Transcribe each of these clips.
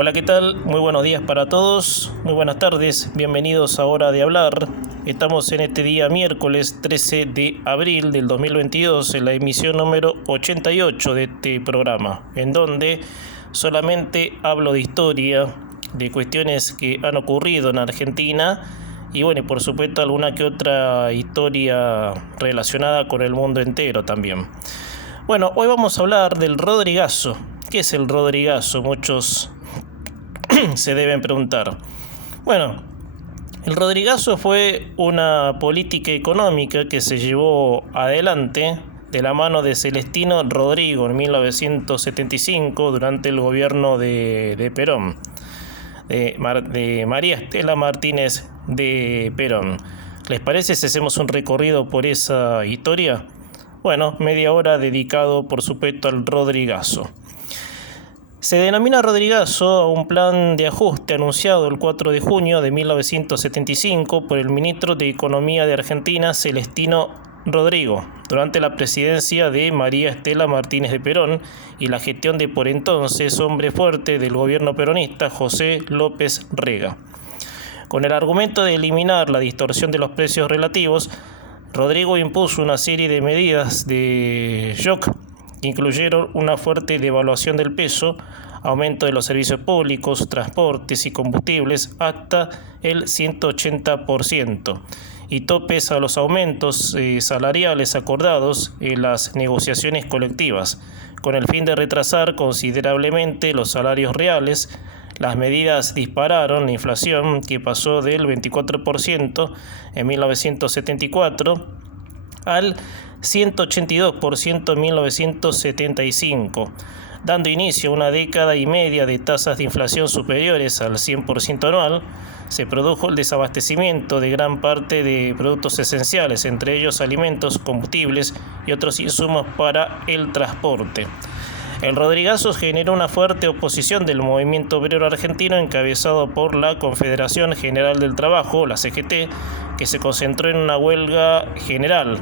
Hola, ¿qué tal? Muy buenos días para todos, muy buenas tardes, bienvenidos a Hora de Hablar. Estamos en este día miércoles 13 de abril del 2022 en la emisión número 88 de este programa, en donde solamente hablo de historia, de cuestiones que han ocurrido en Argentina y bueno, por supuesto alguna que otra historia relacionada con el mundo entero también. Bueno, hoy vamos a hablar del Rodrigazo. ¿Qué es el Rodrigazo? Muchos se deben preguntar. Bueno, el Rodrigazo fue una política económica que se llevó adelante de la mano de Celestino Rodrigo en 1975 durante el gobierno de Perón, de María Estela Martínez de Perón. ¿Les parece si hacemos un recorrido por esa historia? Bueno, media hora dedicado por supuesto al Rodrigazo. Se denomina Rodrigazo a un plan de ajuste anunciado el 4 de junio de 1975 por el ministro de Economía de Argentina, Celestino Rodrigo, durante la presidencia de María Estela Martínez de Perón y la gestión de por entonces hombre fuerte del gobierno peronista, José López Rega. Con el argumento de eliminar la distorsión de los precios relativos, Rodrigo impuso una serie de medidas de shock que incluyeron una fuerte devaluación del peso, aumento de los servicios públicos, transportes y combustibles hasta el 180% y topes a los aumentos salariales acordados en las negociaciones colectivas, con el fin de retrasar considerablemente los salarios reales. Las medidas dispararon la inflación, que pasó del 24% en 1974 al 182% en 1975, dando inicio a una década y media de tasas de inflación superiores al 100% anual. Se produjo el desabastecimiento de gran parte de productos esenciales, entre ellos alimentos, combustibles y otros insumos para el transporte. El Rodrigazo generó una fuerte oposición del movimiento obrero argentino encabezado por la Confederación General del Trabajo, la CGT, que se concentró en una huelga general,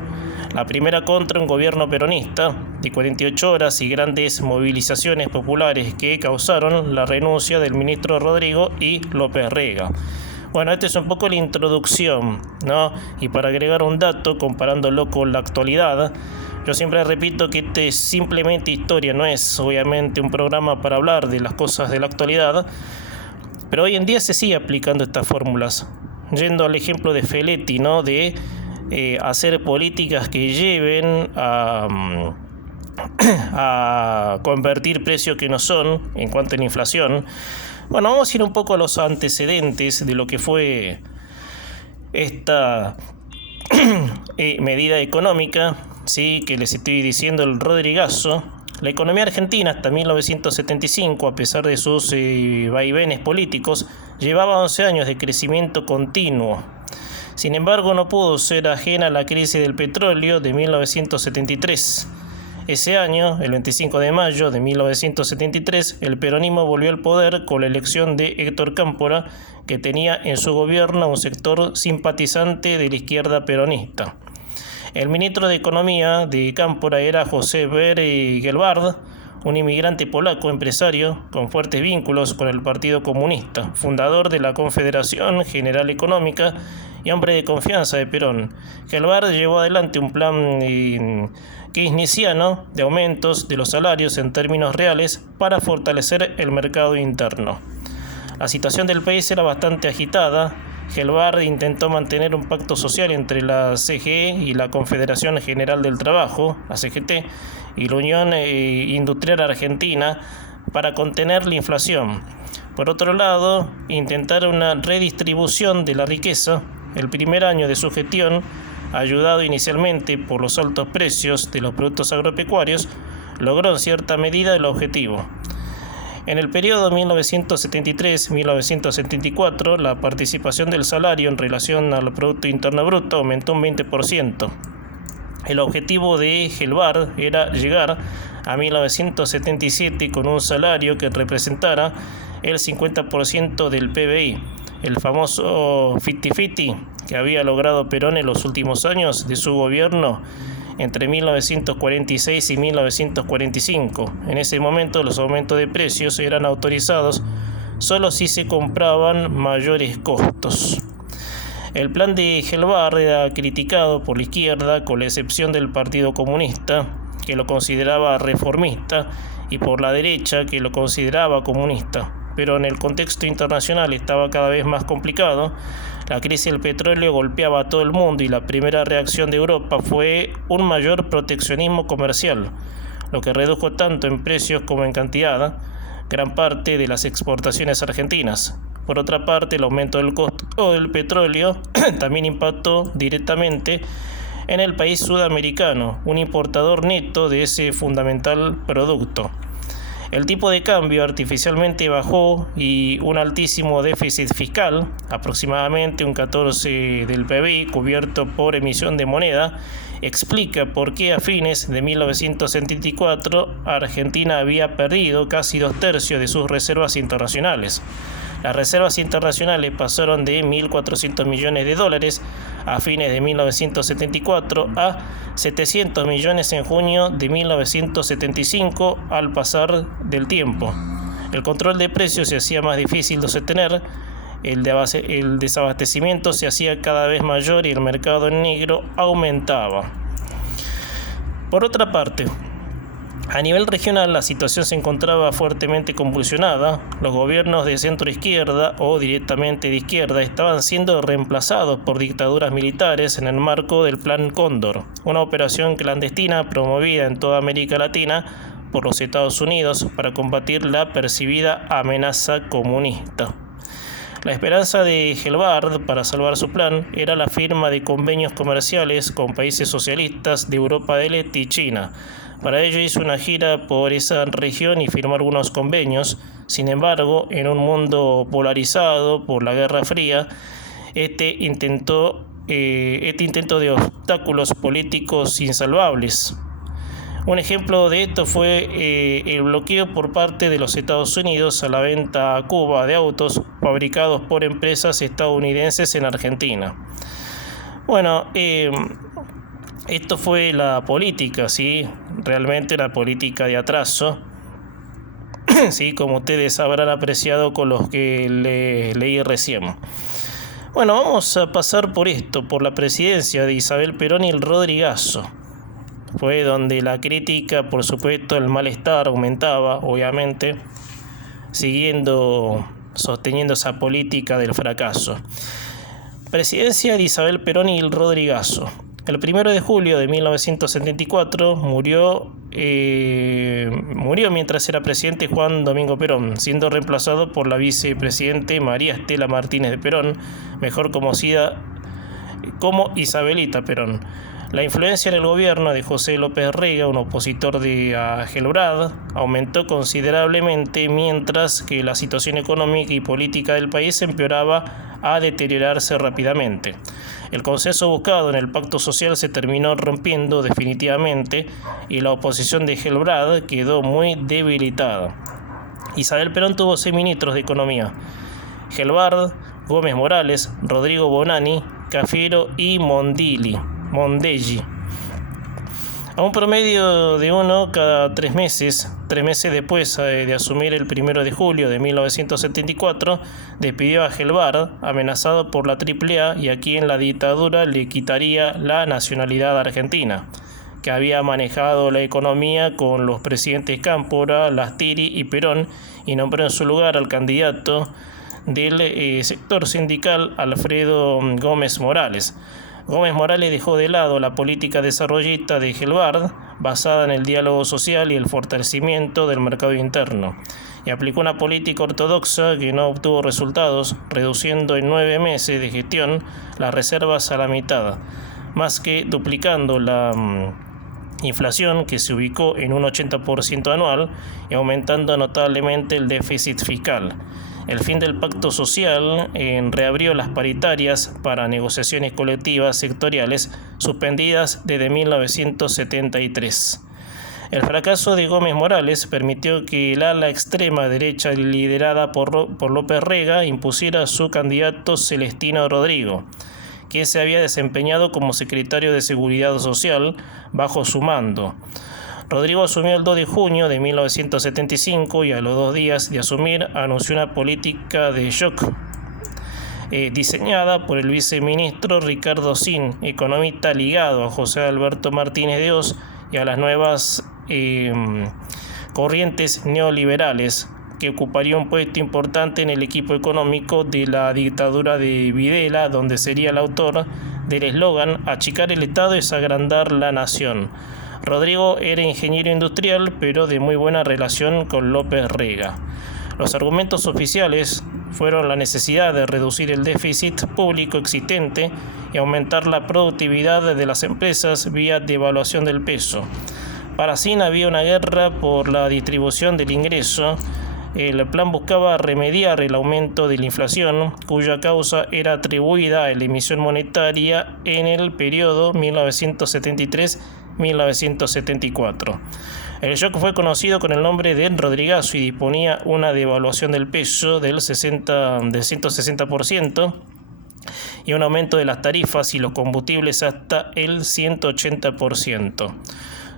la primera contra un gobierno peronista de 48 horas y grandes movilizaciones populares que causaron la renuncia del ministro Rodrigo y López Rega. Bueno, esta es un poco la introducción, ¿no? Y para agregar un dato, comparándolo con la actualidad, yo siempre repito que este es simplemente historia, no es obviamente un programa para hablar de las cosas de la actualidad, pero hoy en día se sigue aplicando estas fórmulas, yendo al ejemplo de Feletti, ¿no? De hacer políticas que lleven a convertir precios que no son en cuanto a la inflación. Bueno, vamos a ir un poco a los antecedentes de lo que fue esta medida económica, ¿sí?, que les estoy diciendo, el Rodrigazo. La economía argentina hasta 1975, a pesar de sus vaivenes políticos, llevaba 11 años de crecimiento continuo. Sin embargo, no pudo ser ajena a la crisis del petróleo de 1973. Ese año, el 25 de mayo de 1973, el peronismo volvió al poder con la elección de Héctor Cámpora, que tenía en su gobierno un sector simpatizante de la izquierda peronista. El ministro de Economía de Cámpora era José Gelbard, un inmigrante polaco empresario con fuertes vínculos con el Partido Comunista, fundador de la Confederación General Económica y hombre de confianza de Perón. Gelbard llevó adelante un plan keynesiano de aumentos de los salarios en términos reales para fortalecer el mercado interno. La situación del país era bastante agitada. Gelbard intentó mantener un pacto social entre la CGE y la Confederación General del Trabajo, la CGT, y la Unión Industrial Argentina para contener la inflación. Por otro lado, intentar una redistribución de la riqueza. El primer año de su gestión, ayudado inicialmente por los altos precios de los productos agropecuarios, logró en cierta medida el objetivo. En el periodo 1973-1974, la participación del salario en relación al Producto Interno Bruto aumentó un 20%. El objetivo de Gelbard era llegar a 1977 con un salario que representara el 50% del PBI, el famoso 50-50 que había logrado Perón en los últimos años de su gobierno entre 1946 y 1945. En ese momento los aumentos de precios eran autorizados solo si se compraban mayores costos. El plan de Gelbard era criticado por la izquierda, con la excepción del Partido Comunista, que lo consideraba reformista, y por la derecha, que lo consideraba comunista. Pero en el contexto internacional estaba cada vez más complicado. La crisis del petróleo golpeaba a todo el mundo y la primera reacción de Europa fue un mayor proteccionismo comercial, lo que redujo tanto en precios como en cantidad gran parte de las exportaciones argentinas. Por otra parte, el aumento del costo del petróleo también impactó directamente en el país sudamericano, un importador neto de ese fundamental producto. El tipo de cambio artificialmente bajó y un altísimo déficit fiscal, aproximadamente un 14% del PBI cubierto por emisión de moneda, explica por qué a fines de 1974 Argentina había perdido casi 2/3 de sus reservas internacionales. Las reservas internacionales pasaron de $1.400 millones a fines de 1974 a 700 millones en junio de 1975 al pasar del tiempo. El control de precios se hacía más difícil de sostener, el desabastecimiento se hacía cada vez mayor y el mercado en negro aumentaba. Por otra parte, a nivel regional, la situación se encontraba fuertemente convulsionada. Los gobiernos de centro-izquierda o directamente de izquierda estaban siendo reemplazados por dictaduras militares en el marco del Plan Cóndor, una operación clandestina promovida en toda América Latina por los Estados Unidos para combatir la percibida amenaza comunista. La esperanza de Gelbard para salvar su plan era la firma de convenios comerciales con países socialistas de Europa del Este y China. Para ello hizo una gira por esa región y firmó algunos convenios. Sin embargo, en un mundo polarizado por la Guerra Fría, este intento de obstáculos políticos insalvables. Un ejemplo de esto fue el bloqueo por parte de los Estados Unidos a la venta a Cuba de autos fabricados por empresas estadounidenses en Argentina. Bueno, esto fue la política, ¿sí? Realmente la política de atraso, ¿sí? Como ustedes habrán apreciado con los que leí recién. Bueno, vamos a pasar por la presidencia de Isabel Perón y el Rodrigazo. Fue donde la crítica, por supuesto, el malestar aumentaba, obviamente, sosteniendo esa política del fracaso. Presidencia de Isabel Perón y el Rodrigazo. El 1 de julio de 1974 murió mientras era presidente Juan Domingo Perón, siendo reemplazado por la vicepresidente María Estela Martínez de Perón, mejor conocida como Isabelita Perón. La influencia en el gobierno de José López Rega, un opositor de Gelbard, aumentó considerablemente, mientras que la situación económica y política del país empeoraba a deteriorarse rápidamente. El consenso buscado en el pacto social se terminó rompiendo definitivamente y la oposición de Gelbard quedó muy debilitada. Isabel Perón tuvo 6 ministros de Economía: Gelbard, Gómez Morales, Rodrigo Bonani, Cafiero y Mondelli. A un promedio de uno cada 3 meses después de asumir el 1 de julio de 1974, despidió a Gelbard, amenazado por la AAA y a quien la dictadura le quitaría la nacionalidad argentina, que había manejado la economía con los presidentes Cámpora, Lastiri y Perón, y nombró en su lugar al candidato del sector sindical Alfredo Gómez Morales. Gómez Morales dejó de lado la política desarrollista de Gelbard, basada en el diálogo social y el fortalecimiento del mercado interno, y aplicó una política ortodoxa que no obtuvo resultados, reduciendo en 9 meses de gestión las reservas a la mitad, más que duplicando la inflación, que se ubicó en un 80% anual, y aumentando notablemente el déficit fiscal. El fin del pacto social reabrió las paritarias para negociaciones colectivas sectoriales suspendidas desde 1973. El fracaso de Gómez Morales permitió que el ala extrema derecha liderada por López Rega impusiera a su candidato Celestino Rodrigo, quien se había desempeñado como secretario de Seguridad Social bajo su mando. Rodrigo asumió el 2 de junio de 1975 y a los 2 días de asumir anunció una política de shock diseñada por el viceministro Ricardo Sin, economista ligado a José Alberto Martínez de Hoz y a las nuevas corrientes neoliberales, que ocuparía un puesto importante en el equipo económico de la dictadura de Videla, donde sería el autor del eslogan "Achicar el Estado es agrandar la nación". Rodrigo era ingeniero industrial, pero de muy buena relación con López Rega. Los argumentos oficiales fueron la necesidad de reducir el déficit público existente y aumentar la productividad de las empresas vía devaluación del peso. Para Sin había una guerra por la distribución del ingreso. El plan buscaba remediar el aumento de la inflación, cuya causa era atribuida a la emisión monetaria en el periodo 1973-1974. El shock fue conocido con el nombre de Rodrigazo y disponía una devaluación del peso del 160% y un aumento de las tarifas y los combustibles hasta el 180%.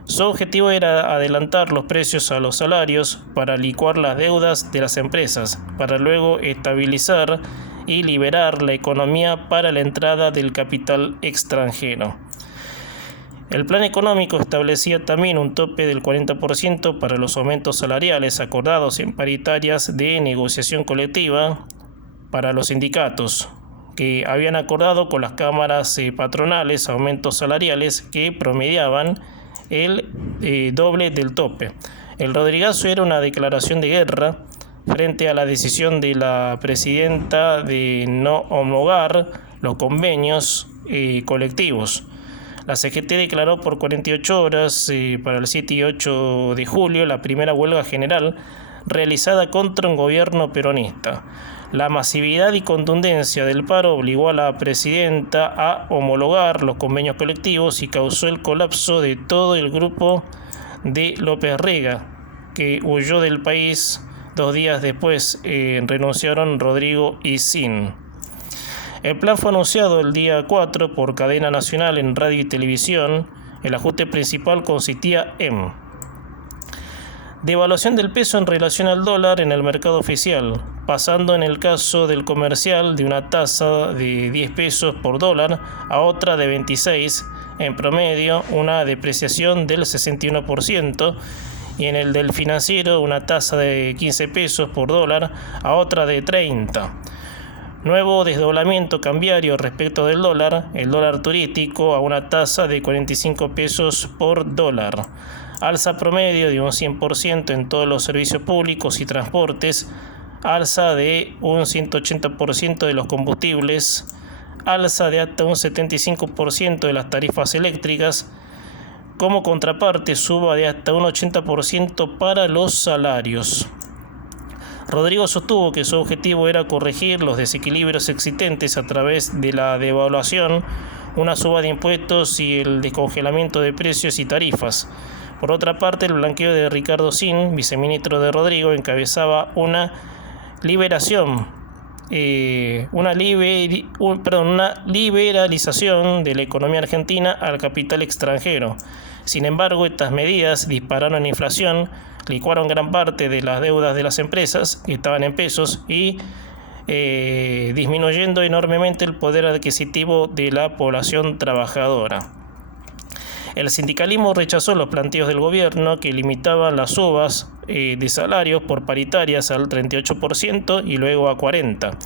Su objetivo era adelantar los precios a los salarios para licuar las deudas de las empresas, para luego estabilizar y liberar la economía para la entrada del capital extranjero. El plan económico establecía también un tope del 40% para los aumentos salariales acordados en paritarias de negociación colectiva para los sindicatos, que habían acordado con las cámaras patronales aumentos salariales que promediaban el doble del tope. El Rodrigazo era una declaración de guerra frente a la decisión de la presidenta de no homologar los convenios colectivos. La CGT declaró por 48 horas para el 7 y 8 de julio la primera huelga general realizada contra un gobierno peronista. La masividad y contundencia del paro obligó a la presidenta a homologar los convenios colectivos y causó el colapso de todo el grupo de López Rega, que huyó del país. 2 días después renunciaron Rodrigo y Sin. El plan fue anunciado el día 4 por cadena nacional en radio y televisión. El ajuste principal consistía en devaluación del peso en relación al dólar en el mercado oficial, pasando en el caso del comercial de una tasa de 10 pesos por dólar a otra de 26, en promedio una depreciación del 61%, y en el del financiero una tasa de 15 pesos por dólar a otra de 30. Nuevo desdoblamiento cambiario respecto del dólar, el dólar turístico a una tasa de 45 pesos por dólar. Alza promedio de un 100% en todos los servicios públicos y transportes, alza de un 180% de los combustibles, alza de hasta un 75% de las tarifas eléctricas, como contraparte suba de hasta un 80% para los salarios. Rodrigo sostuvo que su objetivo era corregir los desequilibrios existentes a través de la devaluación, una suba de impuestos y el descongelamiento de precios y tarifas. Por otra parte, el blanqueo de Ricardo Sin, viceministro de Rodrigo, encabezaba una liberalización de la economía argentina al capital extranjero. Sin embargo, estas medidas dispararon la inflación, licuaron gran parte de las deudas de las empresas que estaban en pesos y disminuyendo enormemente el poder adquisitivo de la población trabajadora. El sindicalismo rechazó los planteos del gobierno que limitaban las subas de salarios por paritarias al 38% y luego a 40%.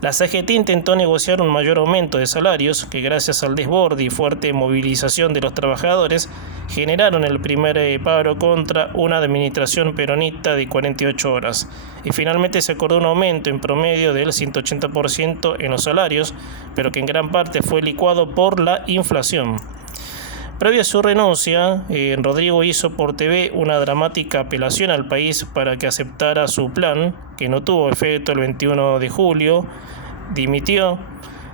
La CGT intentó negociar un mayor aumento de salarios que, gracias al desborde y fuerte movilización de los trabajadores, generaron el primer paro contra una administración peronista de 48 horas. Y finalmente se acordó un aumento en promedio del 180% en los salarios, pero que en gran parte fue licuado por la inflación. Previo a su renuncia, Rodrigo hizo por TV una dramática apelación al país para que aceptara su plan, que no tuvo efecto el 21 de julio. Dimitió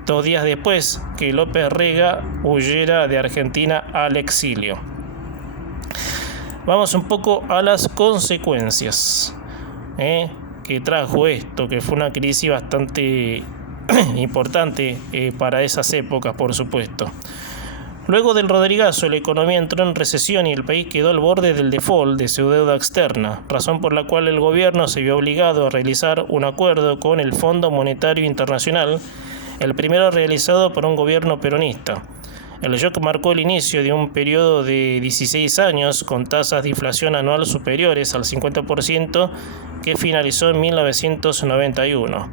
2 días después que López Rega huyera de Argentina al exilio. Vamos un poco a las consecuencias que trajo esto, que fue una crisis bastante importante para esas épocas, por supuesto. Luego del Rodrigazo, la economía entró en recesión y el país quedó al borde del default de su deuda externa, razón por la cual el gobierno se vio obligado a realizar un acuerdo con el Fondo Monetario Internacional, el primero realizado por un gobierno peronista. El shock marcó el inicio de un periodo de 16 años con tasas de inflación anual superiores al 50% que finalizó en 1991.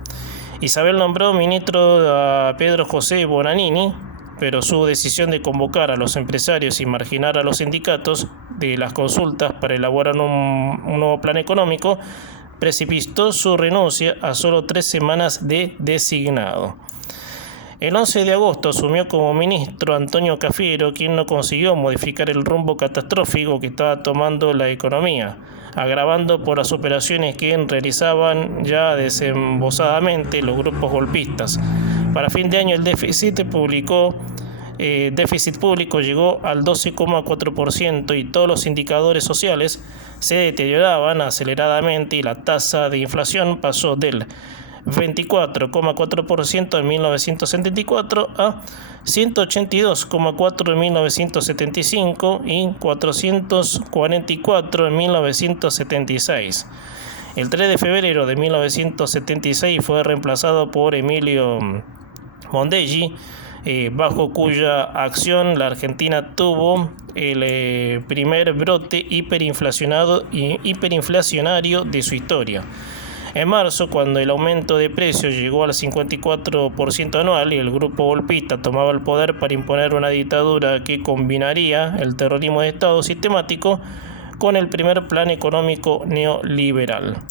Isabel nombró ministro a Pedro José Bonanini, pero su decisión de convocar a los empresarios y marginar a los sindicatos de las consultas para elaborar un nuevo plan económico precipitó su renuncia a solo 3 semanas de designado. El 11 de agosto asumió como ministro Antonio Cafiero, quien no consiguió modificar el rumbo catastrófico que estaba tomando la economía, agravando por las operaciones que realizaban ya desembosadamente los grupos golpistas. Para fin de año el déficit público llegó al 12,4% y todos los indicadores sociales se deterioraban aceleradamente y la tasa de inflación pasó del 24,4% en 1974 a 182,4% en 1975 y 444 en 1976. El 3 de febrero de 1976 fue reemplazado por Emilio Mondelli, bajo cuya acción la Argentina tuvo el primer brote hiperinflacionario de su historia. En marzo, cuando el aumento de precios llegó al 54% anual y el grupo golpista tomaba el poder para imponer una dictadura que combinaría el terrorismo de Estado sistemático con el primer plan económico neoliberal.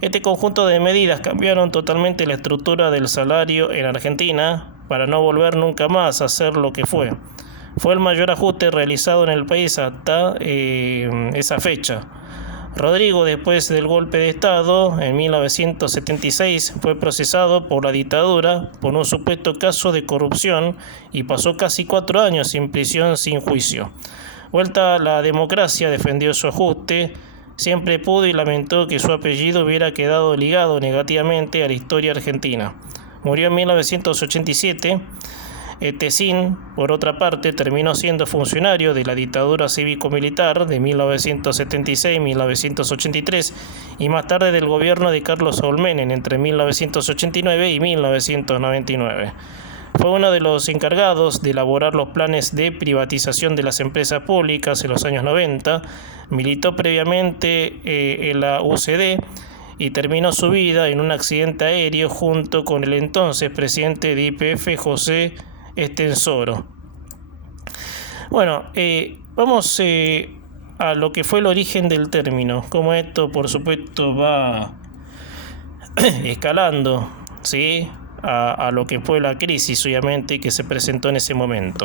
Este conjunto de medidas cambiaron totalmente la estructura del salario en Argentina para no volver nunca más a ser lo que fue. Fue el mayor ajuste realizado en el país hasta esa fecha. Rodrigo, después del golpe de Estado en 1976, fue procesado por la dictadura por un supuesto caso de corrupción y pasó casi 4 años en prisión sin juicio. Vuelta a la democracia, defendió su ajuste, siempre pudo y lamentó que su apellido hubiera quedado ligado negativamente a la historia argentina. Murió en 1987. Tessin, por otra parte, terminó siendo funcionario de la dictadura cívico-militar de 1976-1983 y más tarde del gobierno de Carlos Saúl Menem entre 1989 y 1999. Fue uno de los encargados de elaborar los planes de privatización de las empresas públicas en los años 90, militó previamente en la UCD y terminó su vida en un accidente aéreo junto con el entonces presidente de YPF, José Estenssoro. Bueno, vamos a lo que fue el origen del término, cómo esto por supuesto va escalando, ¿sí?, a lo que fue la crisis obviamente que se presentó en ese momento.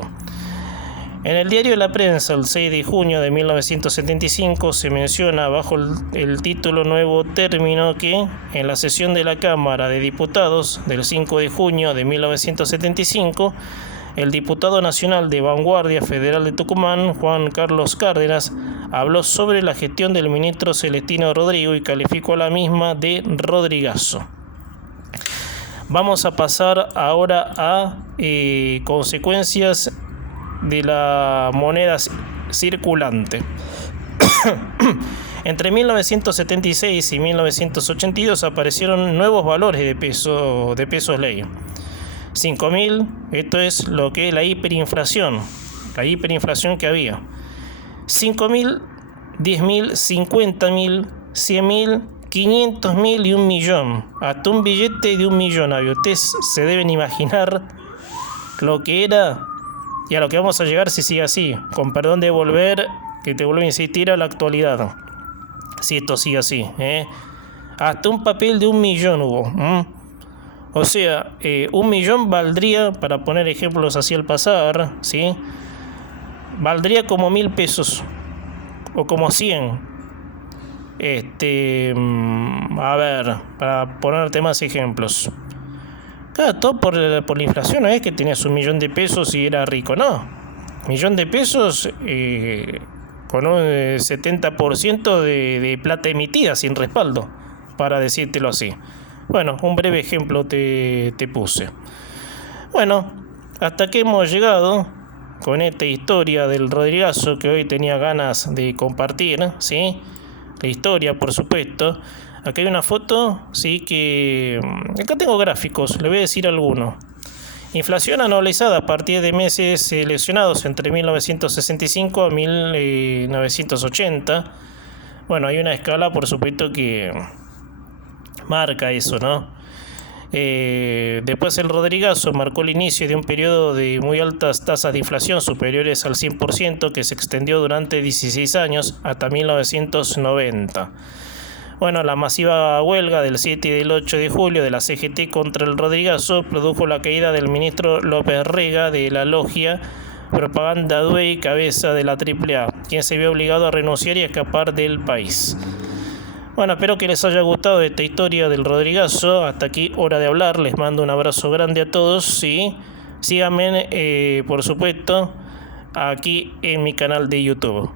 En el diario La Prensa, el 6 de junio de 1975, se menciona bajo el título Nuevo Término que en la sesión de la Cámara de Diputados del 5 de junio de 1975, el diputado nacional de Vanguardia Federal de Tucumán, Juan Carlos Cárdenas, habló sobre la gestión del ministro Celestino Rodrigo y calificó la misma de Rodrigazo. Vamos a pasar ahora a consecuencias de la moneda circulante. Entre 1976 y 1982 aparecieron nuevos valores de pesos ley. 5.000, esto es lo que es la hiperinflación que había. 5.000, 10.000, 50.000, 100.000, 500.000 y 1.000.000. Hasta un billete de 1.000.000. Ustedes se deben imaginar lo que era y a lo que vamos a llegar si sigue así. Con perdón de volver, que te vuelvo a insistir, a la actualidad. Si esto sigue así, hasta un papel de 1.000.000 hubo. O sea, 1.000.000 valdría, para poner ejemplos así al pasar, ¿sí?, valdría como 1.000 pesos o como 100. A ver, para ponerte más ejemplos. Claro, todo por la inflación, no es que tenías 1.000.000 de pesos y era rico, no. 1.000.000 de pesos con un 70% de plata emitida sin respaldo, para decírtelo así. Bueno, un breve ejemplo te puse. Bueno, hasta que hemos llegado con esta historia del Rodrigazo que hoy tenía ganas de compartir, ¿sí? La historia, por supuesto. Acá hay una foto, ¿sí? Que acá tengo gráficos, le voy a decir algunos. Inflación anualizada a partir de meses seleccionados entre 1965 a 1980. Bueno, hay una escala, por supuesto, que marca eso, ¿no? Después el Rodrigazo marcó el inicio de un periodo de muy altas tasas de inflación superiores al 100% que se extendió durante 16 años hasta 1990. Bueno, la masiva huelga del 7 y del 8 de julio de la CGT contra el Rodrigazo produjo la caída del ministro López Rega de la logia Propaganda Duey, cabeza de la AAA, quien se vio obligado a renunciar y a escapar del país. Bueno, espero que les haya gustado esta historia del Rodrigazo. Hasta aquí, hora de hablar. Les mando un abrazo grande a todos y síganme, por supuesto, aquí en mi canal de YouTube.